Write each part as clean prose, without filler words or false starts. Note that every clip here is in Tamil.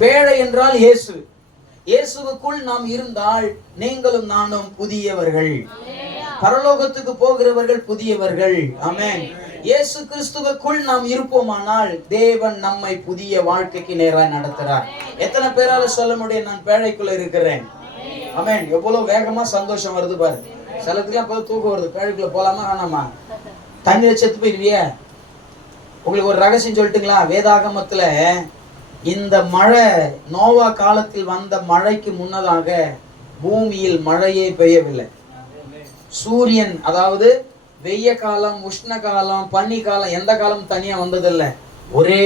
பேழை என்றால் இயேசு. இயேசுவுக்குள் நாம் இருந்தால் நீங்களும் நானும் புதியவர்கள். பரலோகத்துக்கு போகிறவர்கள் புதியவர்கள். ஆமென். இயேசு கிறிஸ்துவுக்குள் நாம் இருப்போமானால் தேவன் நம்மை புதிய வாழ்க்கைக்கு நேராக நடத்துறார். எத்தனை பேரால சொல்ல முடியும் நான் பேழைக்குள்ள இருக்கிறேன்? ஆமென். எவ்வளவு வேகமா சந்தோஷம் வருது பாரு. சிலத்துக்குலாம் போய் தூக்கம் வருது. பேழைக்குள்ள போலாமா வேணாமா? தண்ணியில செத்து போயிடுவிய. உங்களுக்கு ஒரு ரகசியம் சொல்லட்டுங்களா? வேதாகமத்துல இந்த மழை நோவா காலத்தில் வந்த மழைக்கு முன்னதாக பூமியில் மழையே பெய்யவில்லை. சூரியன், அதாவது வெய்ய காலம், உஷ்ண காலம், பனி காலம், எந்த காலம் தனியா வந்ததில்லை. ஒரே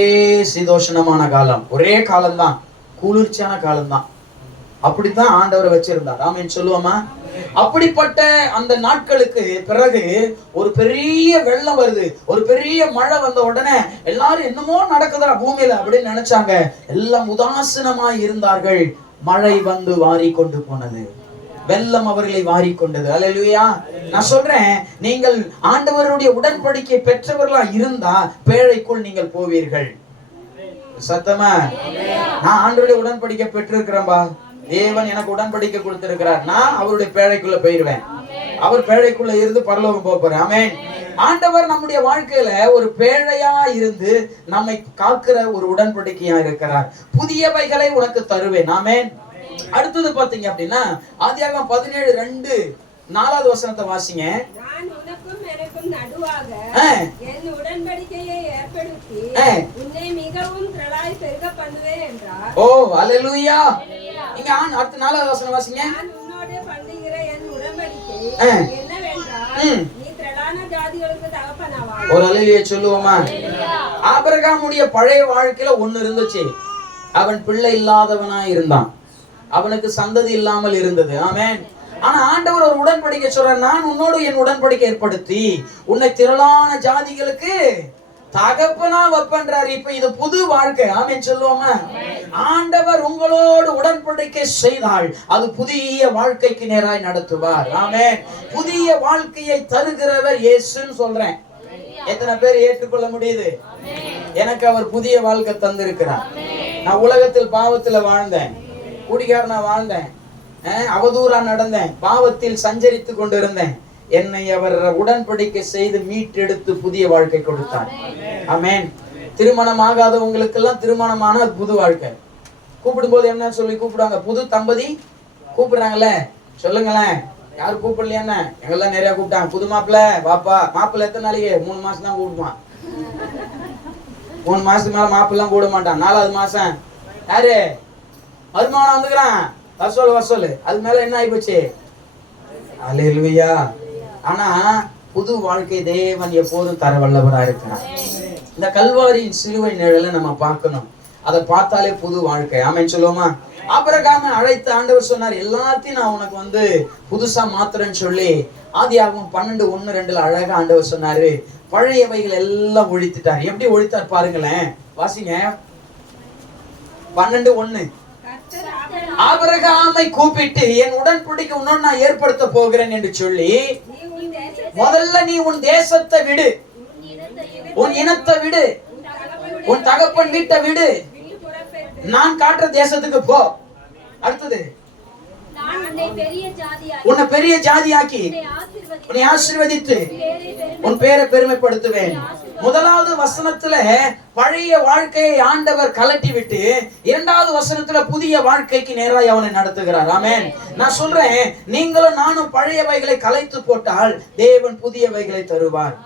சீதோஷணமான காலம், ஒரே காலம்தான், குளிர்ச்சியான காலம்தான். அப்படித்தான் ஆண்டவரை வச்சிருந்தார். ஆமென் சொல்லுவோமா? அப்படிப்பட்ட அந்த நாட்களுக்கு பிறகு ஒரு பெரிய வெள்ளம் வருது. ஒரு பெரிய மழை வந்த உடனே எல்லாரும் என்னமோ நடக்குதா பூமியில அப்படின்னு நினைச்சாங்க. எல்லாம் உதாசீனமாய் இருந்தார்கள். மழை வந்து வாரி கொண்டு போனது. வெள்ளம் அவர்களை வாரி கொண்டது. அல்லேலூயா. நான் சொல்றேன், நீங்கள் ஆண்டவருடைய உடன்படிக்கை பெற்றவர்களா இருந்தா பேழைக்குள் நீங்கள் போவீர்கள். சத்தமா? நான் ஆண்டவருடைய உடன்படிக்கை பெற்றிருக்கிறேன்பா. தேவன் எனக்கு உடன்படிக்கை கொடுத்திருக்கிறார். நான் அவருடைய பேழைக்குள்ள போயிருவேன். அவர் பேழைக்குள்ள இருந்து பரலோகம் போறேன். ஆமென். ஆண்டவர் நம்முடைய வாழ்க்கையில ஒரு பேழையா இருந்து நம்மை காக்கிற ஒரு உடன்படிக்கையா இருக்கிறார். புதியவைகளை உனக்கு தருவேன். ஆமென். அடுத்தது பாத்தீங்க அப்படின்னா ஆதியாகமம் 17:2 4வது வசனத்தை வாசிங்க. நான் உனக்கும் எனக்கும் நடுவாக என் உடன்படிக்கையை ஏற்படுத்தி உன்னை மிகவும் திரளாய் பெருக பண்ணுவேன் என்றார். ஓ அல்லேலூயா. இங்க அடுத்த 4வது வசனம் வாசிங்க. நான் உன்னோடு பண்ணுகிற என் உடன்படிக்கை என்னவென்றால் நீ திரளான ஜாதிகளுக்கு தகப்பனாவாய். ஒரு அல்லேலூயா சொல்லுவோமா? ஆபிரகாமுடைய பழைய வாழ்க்கையில ஒண்ணு இருந்துச்சு. அவன் பிள்ளை இல்லாதவனா இருந்தான். அவனுக்கு சந்ததி இல்லாமல் இருந்தது. ஆமென். ஆனா ஆண்டவர் ஒரு உடன்படிக்கை சொல்றார். நான் உன்னோடு என் உடன்படிக்கை ஏற்படுத்தி உன்னை திரளான ஜாதிகளுக்கு தகப்பனா வைப்பன்றார். இப்ப இது புது வாழ்க்கை. ஆமென் சொல்லுவோமா? ஆண்டவர் உங்களோடு உடன்படிக்கை செய்தால் அது புதிய வாழ்க்கைக்கு நேராய் நடத்துவார். ஆமென். புதிய வாழ்க்கையை தருகிறவர் இயேசுன்னு சொல்றேன். எத்தனை பேர் ஏற்றுக்கொள்ள முடியுது? எனக்கு அவர் புதிய வாழ்க்கை தந்திருக்கிறார். நான் உலகத்தில் பாவத்துல வாழ்ந்தேன், குடிகாரனா வாழ்ந்தேன், அவதூறா நடந்தேன், பாவத்தில் சஞ்சரித்து கொண்டிருந்தேன். என்னை அவர் உடன்படிக்கை செய்து மீட்டெடுத்து புதிய வாழ்க்கை கொடுத்தார். ஆமென். திருமணம் ஆகாதவங்களுக்கு எல்லாம் திருமணமான புது வாழ்க்கை. கூப்பிடும் போது என்ன சொல்லி கூப்பிடுவாங்க? புது தம்பதி கூப்பிடுறாங்கல்ல, சொல்லுங்களேன். யாரும் கூப்பிடலையா? எங்கெல்லாம் நிறைய கூப்பிட்டாங்க. புது மாப்பிள்ள வாப்பா. மாப்பிள்ள எத்தனை நாளைக்கு? 3 மாசம் தான் கூப்பிடுவான். 3 மாசத்துக்கு மேல மாப்பிள்ளாம் கூட மாட்டான். 4வது மாசம் யாரு மருமகனா வந்துக்கிறான், வசூல். அது மேல என்ன ஆயிப்போச்சு? அல்லேலூயா. ஆனா புது வாழ்க்கை தேவன் எப்போதும் தர வல்லவரா இருக்கிறார். இந்த கல்வாரியின் சிலுவை நிழலை நம்ம பார்க்கணும். அதை பார்த்தாலே புது வாழ்க்கை. ஆமென் சொல்லுவோமா? ஆபிரகாமை அழைத்து ஆண்டவர் சொன்னார், எல்லாத்தையும் நான் உனக்கு புதுசா மாத்திரன்னு சொல்லி ஆதியாகமம் 12:1-2 அழகா ஆண்டவர் சொன்னாரு. பழையவைகள் எல்லாம் ஒழித்துட்டார். எப்படி ஒழித்தார் பாருங்களேன், வாசிங்க. 12:1. ஆபிரகாமை கூப்பிட்டு என் உடன்படிக்கை உன்னோடு நான் ஏற்படுத்த போகிறேன் என்று சொல்லி, முதல்ல நீ உன் தேசத்தை விடு, உன் இனத்தை விடு, உன் தகப்பன் வீட்டை விடு, நான் காட்டுற தேசத்துக்கு போ. அடுத்தது உன்னை பெரிய ஜாதியாக்கி உன்னை ஆசீர்வதித்து உன் பேரை பெருமைப்படுத்துவேன். முதலாவது வசனத்துல பழைய வாழ்க்கையை ஆண்டவர் கலட்டி விட்டு 2வது வசனத்துல புதிய வாழ்க்கைக்கு நேராய் அவனை நடத்துகிறார். ஆமென். நான் சொல்றேன், நீங்களும் நானும் பழையவைகளை கலைத்து போட்டால் தேவன் புதியவைகளை தருவார்.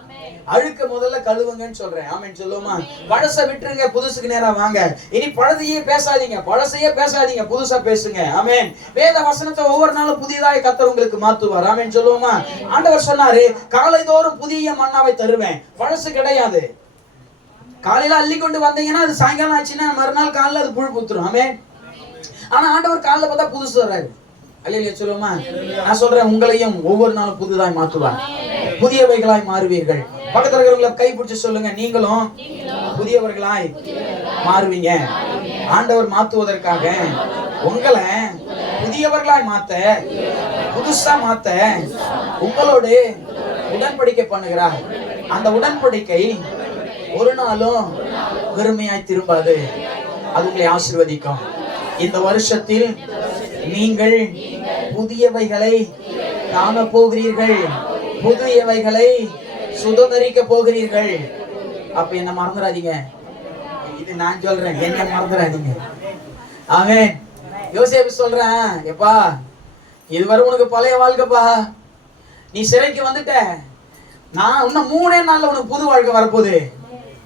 அழுக்க முதல்ல கழுவுங்கன்னு சொல்றேன். ஆமென் சொல்லுவோமா? பழச விட்டுருங்க, புதுசுக்கு நேரா வாங்க. இனி பழதையே பேசாதீங்க, பழசையே பேசாதீங்க, புதுசா பேசுங்க. ஆமென். வேத வசனத்தை ஒவ்வொரு நாளும் புதியதாய் கர்த்தர் உங்களுக்கு மாத்துவார். ஆமென் சொல்லுவோமா? ஆண்டவர் சொன்னாரு, காலைதோறும் புதிய மன்னாவை தருவேன். பழசு கிடையாது. காலையில அள்ளி கொண்டு வந்தீங்கன்னா அது சாயங்காலம் ஆச்சுன்னா மறுநாள் காலையில அது புழு பூத்துரும். ஆமென். ஆனா ஆண்டவர் காலையில பார்த்தா புதுசு வர்றாரு. அல்லேலூயா சொல்லுவோமா? நான் சொல்றேன், உங்களையும் ஒவ்வொரு நாளும் புதுதாய் மாத்துவார். புதியவைகளாய் மாறுவீர்கள். பக்கத்துல இருக்கிறவங்களை கை பிடிச்சு சொல்லுங்க, நீங்களும் புதியவர்களாய் மாறுவீங்க. ஆண்டவர் மாத்துவதற்காக உங்களை புதியவர்களாய் மாத்த, புதுசா மாத்த உங்களோடு உடன்படிக்கை பண்ணுகிறார். அந்த உடன்படிக்கை ஒரு நாளும் வெறுமையாய் திரும்பாது. அது உங்களை ஆசீர்வதிக்கும். இந்த வருஷத்தில் நீங்கள் புதியவைகளை காண போகிறீர்கள், புதியவைகளை சுதந்தரிக்க போகிறீர்கள். அப்ப என்ன மறந்துடாதீங்க, இது நான் சொல்றேன், என்ன மறந்துடாதீங்க. ஆமென். யோசேப்பு சொல்றேன், எப்பா இதுவரை உனக்கு பழைய வாழ்க்கைப்பா, நீ சிறைக்கு வந்துட்ட, நான் இன்னும் 3 நாள்ல உனக்கு புது வாழ்க்கை வரப்போகுது.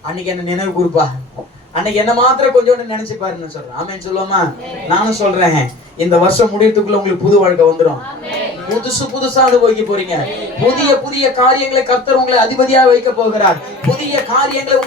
அன்னைக்கு என்ன நினைவு கூறுப்பா, அன்னைக்கு என்ன மாத்திரம் கொஞ்சோண்டு நினைச்சு பாருன்னு சொல்றேன். ஆமென் சொல்லுவோமா? நானும் சொல்றேன், இந்த வருஷம் முடியறதுக்குள்ள உங்களுக்கு புது வாழ்க்கை வந்துடும். புதுசா அனுபவிக்க போறீங்க. புதிய காரியங்களை கர்த்தர் உங்களை அதிபதியா வைக்க போகிறார். புதிய காரியங்களை